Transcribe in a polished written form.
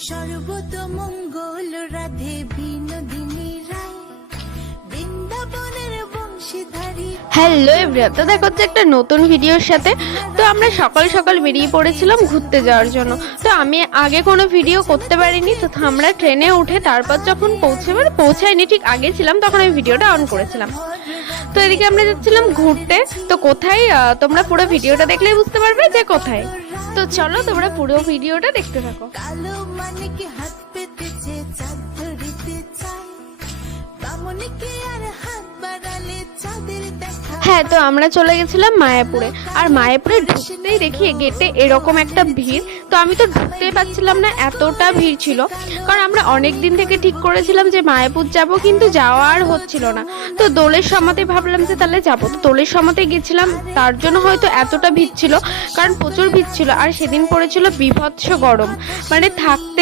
সর্বতমঙ্গল রাধে বিনোদিনী রায়, বৃন্দাবনের বংশীধারী। Hello everyone, তো দেখো হচ্ছে একটা নতুন ভিডিওর সাথে। তো আমরা সকাল সকাল বেরিয়ে পড়েছিলাম ঘুরতে যাওয়ার জন্য। তো আমি আগে কোনো ভিডিও করতে পারিনি, তো আমরা ট্রেনে উঠে তারপর যখন পৌঁছাইনি, ঠিক আগে ছিলাম তখন আমি ভিডিওটা অন করেছিলাম। তো এদিকে আমরা যাচ্ছিলাম ঘুরতে। তো কোথায় তোমরা পুরো ভিডিওটা দেখলেই বুঝতে পারবে যে কোথায়। তো চলো তোমরা পুরো ভিডিওটা দেখতে থাকো। কালো মানিকে হাত পেতেছে, চাঁদ ধরিতে চায়, বামনিকে আর হাত বাড়ালে চাঁদের দেখা। হ্যাঁ, তো আমরা চলে গেছিলাম মায়াপুরে। আর মায়াপুরে ঢুকতেই দেখি গেটে এরকম একটা ভিড়। তো আমি তো ঢুকতেই পারছিলাম না, এতটা ভিড় ছিল। কারণ আমরা অনেক দিন থেকে ঠিক করেছিলাম যে মায়াপুর যাব, কিন্তু যাওয়া আর হচ্ছিল না। তো দোলের সময়তে ভাবলাম যে তাহলে যাবো। তো দোলের সময়তে গেছিলাম, তার জন্য হয়তো এতটা ভিড় ছিল, কারণ প্রচুর ভিড় ছিল। আর সেদিন পড়েছিল বিভৎস গরম, মানে থাকতে